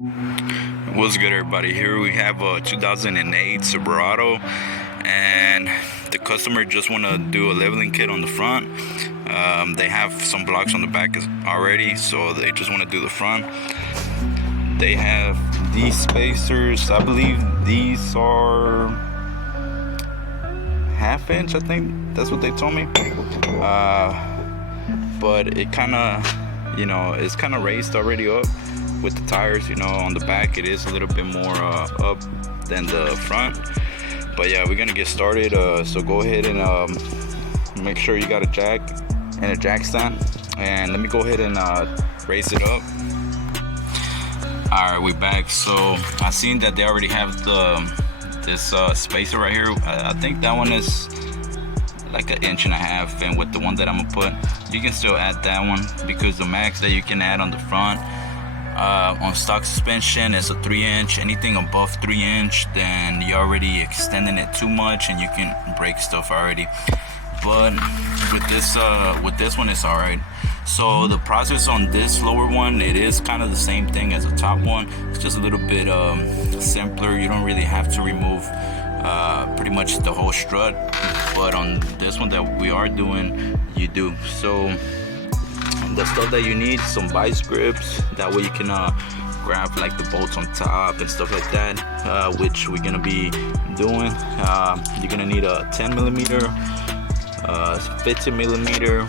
What's good, everybody? Here we have a 2008 Silverado, and the customer just want to do a leveling kit on the front. They have some blocks on the back already, so they just want to do the front. They have these spacers. I believe these are half-inch. I think that's what they told me. But it kind of, it's kind of raised already up with the tires. On the back it is a little bit more up than the front. But yeah, we're gonna get started. So go ahead and make sure you got a jack and a jack stand, and let me go ahead and raise it up. Alright, we back. So I seen that they already have this spacer right here. I think that one is like 1.5 inches, and with the one that I'm gonna put, you can still add that one, because the max that you can add on the front on stock suspension is a 3-inch. Anything above 3-inch, then you're already extending it too much and you can break stuff already. But with this one, it's alright. So the process on this lower one, it is kind of the same thing as the top one. It's just a little bit simpler. You don't really have to remove pretty much the whole strut, but on this one that we are doing, you do. So the stuff that you need, some vice grips, that way you can grab like the bolts on top and stuff like that, which we're gonna be doing. You're gonna need a 10mm, 15mm,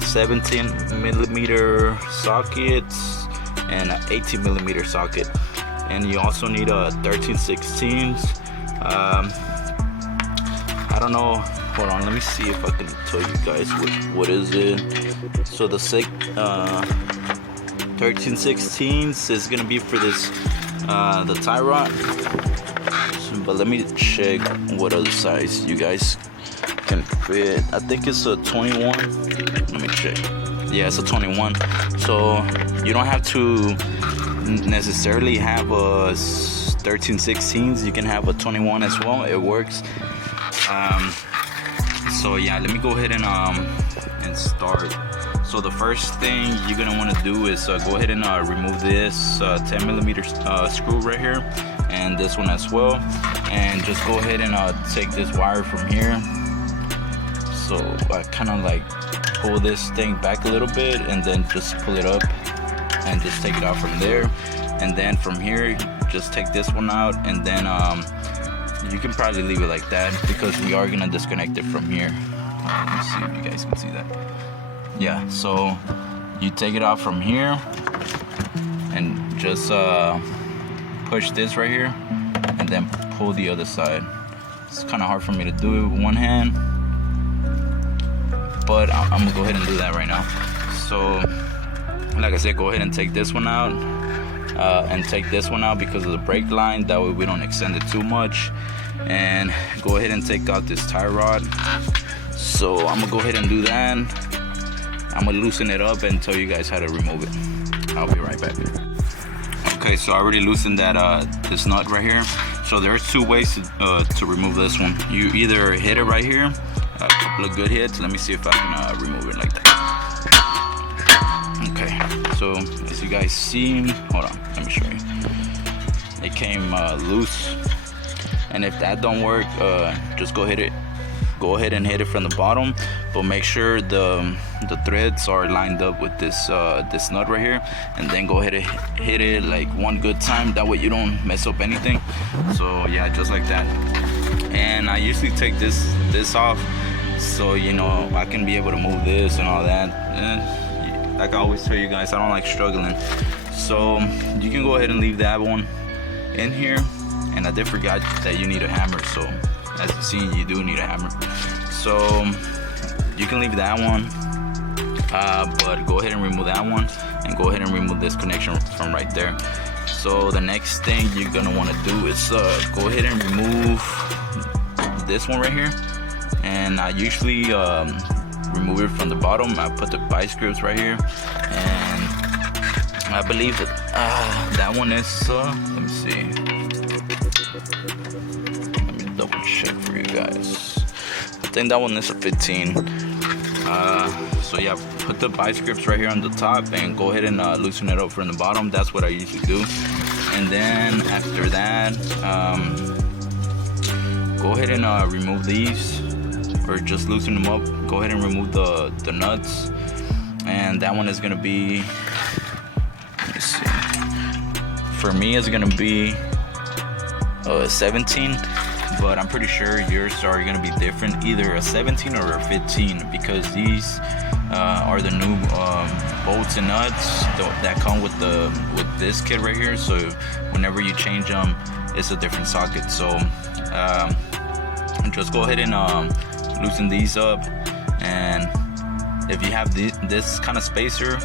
17mm sockets, and an 18mm socket. And you also need a 13/16. I don't know, hold on, let me see if I can tell you guys what is it. So the 13/16 is gonna be for this the tie rod. But let me check what other size you guys can fit. I think it's a 21. Let me check. Yeah, it's a 21. So you don't have to necessarily have a 13/16. You can have a 21 as well. It works. So yeah, let me go ahead and start. So the first thing you're gonna want to do is go ahead and remove this 10mm screw right here, and this one as well, and just go ahead and take this wire from here. So I kind of like pull this thing back a little bit, and then just pull it up and just take it out from there. And then from here, just take this one out, and then you can probably leave it like that, because we are gonna disconnect it from here. Let me see if you guys can see that. Yeah, so you take it out from here and just push this right here, and then pull the other side. It's kind of hard for me to do it with one hand, but I'm gonna go ahead and do that right now. So like I said, go ahead and take this one out, and take this one out because of the brake line, that way we don't extend it too much. And go ahead and take out this tie rod. So I'm gonna go ahead and do that. I'm gonna loosen it up and tell you guys how to remove it. I'll be right back. Okay, so I already loosened that this nut right here. So there's two ways to remove this one. You either hit it right here, a couple of good hits. Let me see if I can remove it like that. Okay, so as you guys see, hold on, let me show you. It came loose, and if that don't work, just go ahead and hit it from the bottom, but make sure the threads are lined up with this nut right here, and then go ahead and hit it like one good time, that way you don't mess up anything. So yeah, just like that. And I usually take this off, so I can be able to move this and all that. And like I always tell you guys, I don't like struggling. So you can go ahead and leave that one in here. And I did forget that you need a hammer, so as you see, you do need a hammer. So you can leave that one, but go ahead and remove that one, and go ahead and remove this connection from right there. So the next thing you're gonna want to do is go ahead and remove this one right here. And I usually remove it from the bottom. I put the vice grips right here, and I believe that one is let me see, let me double check for you guys. I think that one is a 15. So yeah, put the vice grips right here on the top and go ahead and loosen it up from the bottom. That's what I usually do. And then after that, go ahead and remove these, or just loosen them up. Go ahead and remove the nuts. And that one is gonna be, let me see, for me it's gonna be 17, but I'm pretty sure yours are gonna be different, either a 17 or a 15, because these are the new bolts and nuts that come with this kit right here. So whenever you change them, it's a different socket. So just go ahead and loosen these up, and if you have this kind of spacer,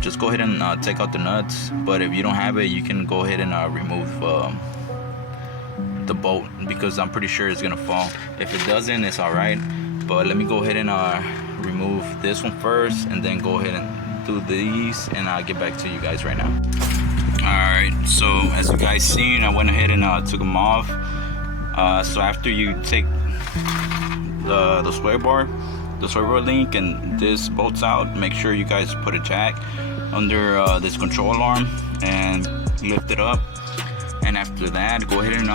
just go ahead and take out the nuts. But if you don't have it, you can go ahead and remove the bolt, because I'm pretty sure it's gonna fall. If it doesn't, it's all right. But let me go ahead and remove this one first, and then go ahead and do these, and I'll get back to you guys right now. Alright, so as you guys seen, I went ahead and took them off. So after you take the sway bar link and this bolts out, make sure you guys put a jack under this control arm and lift it up. And after that, go ahead and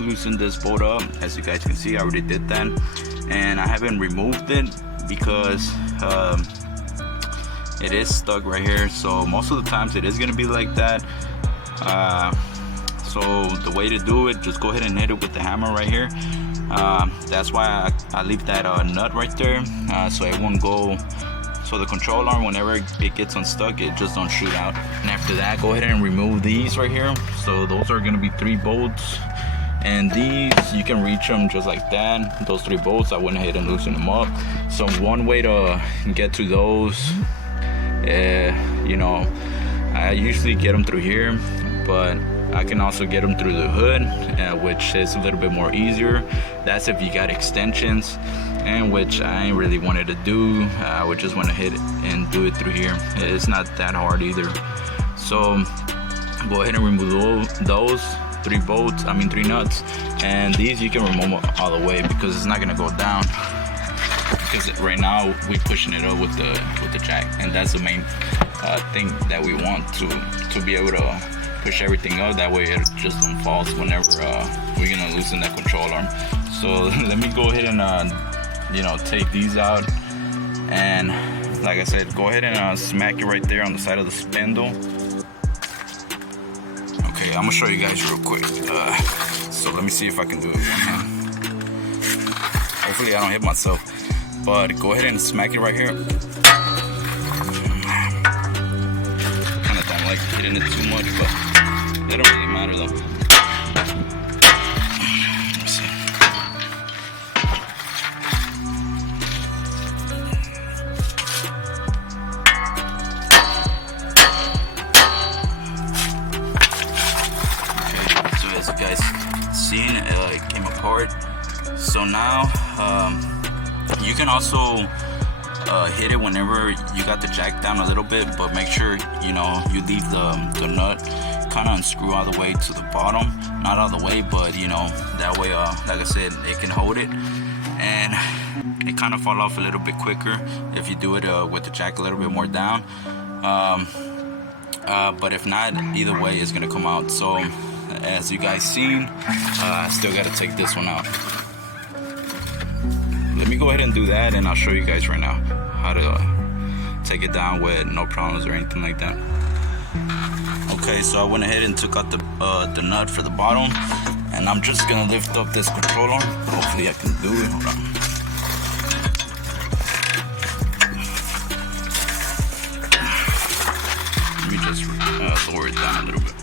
loosen this bolt up. As you guys can see, I already did that, and I haven't removed it because it is stuck right here. So most of the times it is gonna be like that. So the way to do it, just go ahead and hit it with the hammer right here. That's why I leave that nut right there, so it won't go, so the control arm, whenever it gets unstuck, it just don't shoot out. And after that, go ahead and remove these right here. So those are gonna be 3 bolts, and these, you can reach them just like that. Those 3 bolts, I went ahead and loosened them up. So one way to get to those, you know, I usually get them through here, but I can also get them through the hood, which is a little bit more easier. That's if you got extensions, and which I ain't really wanted to do. I would just want to hit it and do it through here. It's not that hard either. So go ahead and remove those 3 bolts, 3 nuts, and these you can remove all the way, because it's not gonna go down. Because right now we're pushing it up with the jack, and that's the main thing that we want to be able to push everything up. That way it just don't fall whenever we're gonna loosen that control arm. So let me go ahead and you know, take these out, and like I said, go ahead and smack it right there on the side of the spindle. Okay, I'm gonna show you guys real quick. So let me see if I can do it with one hand. Hopefully I don't hit myself, but go ahead and smack it right here. Kind of don't like hitting it too much, but it don't really matter though. Let me see. Okay, so as you guys seen, it came apart. So now you can also hit it whenever you got the jack down a little bit, but make sure, you know, you leave the nut kind of unscrew all the way to the bottom. Not all the way, but you know, that way like I said, it can hold it, and it kind of fall off a little bit quicker if you do it with the jack a little bit more down. But if not, either way it's gonna come out. So as you guys seen, I still gotta take this one out. Let me go ahead and do that, and I'll show you guys right now how to take it down with no problems or anything like that. Okay, so I went ahead and took out the nut for the bottom, and I'm just gonna lift up this controller. Hopefully I can do it. Hold on. Let me just lower it down a little bit.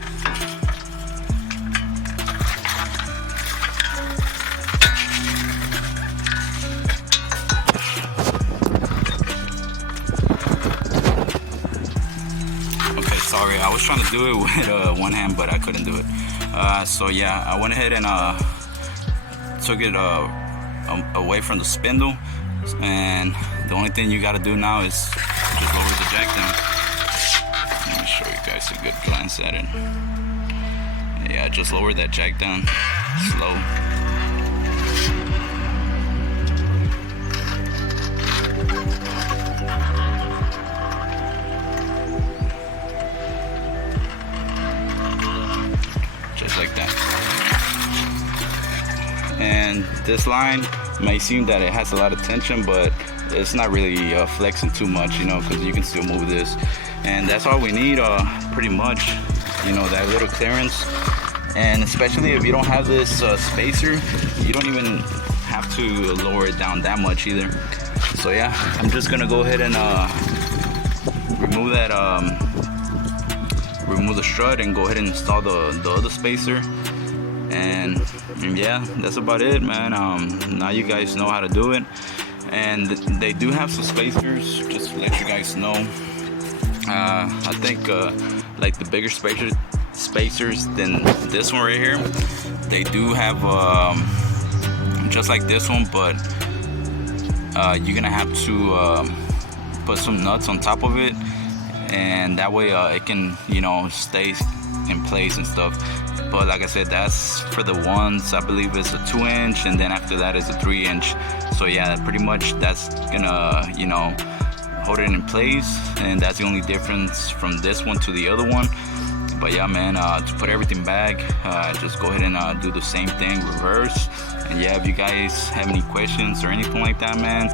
Sorry, I was trying to do it with one hand, but I couldn't do it. So yeah, I went ahead and took it away from the spindle, and the only thing you got to do now is just lower the jack down. Let me show you guys a good glance at it. Yeah, just lower that jack down slow. and this line may seem that it has a lot of tension, but it's not really flexing too much, you know, because you can still move this, and that's all we need, pretty much, you know, that little clearance. And especially if you don't have this spacer, you don't even have to lower it down that much either. So yeah, I'm just gonna go ahead and remove that, remove the strut and go ahead and install the other spacer. And yeah, that's about it, man. Now you guys know how to do it. And they do have some spacers, just to let you guys know. I think like the bigger spacers than this one right here, they do have just like this one, but you're gonna have to put some nuts on top of it, and that way it can, you know, stay in place and stuff. But like I said, that's for the ones, I believe it's a 2-inch, and then after that is a 3-inch. So yeah, pretty much that's gonna, you know, hold it in place, and that's the only difference from this one to the other one. But yeah, man, to put everything back, just go ahead and do the same thing, reverse. And yeah, if you guys have any questions or anything like that, man,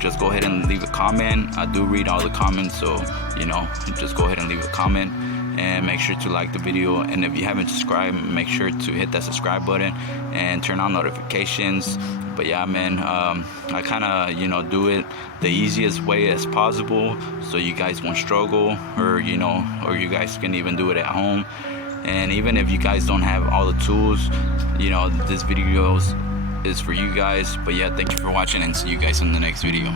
just go ahead and leave a comment. I do read all the comments, so, you know, just go ahead and leave a comment. And make sure to like the video, and if you haven't subscribed, make sure to hit that subscribe button and turn on notifications. But yeah, man, I kind of, you know, do it the easiest way as possible, so you guys won't struggle, or, you know, or you guys can even do it at home. And even if you guys don't have all the tools, you know, this video is for you guys. But yeah, thank you for watching, and see you guys in the next video.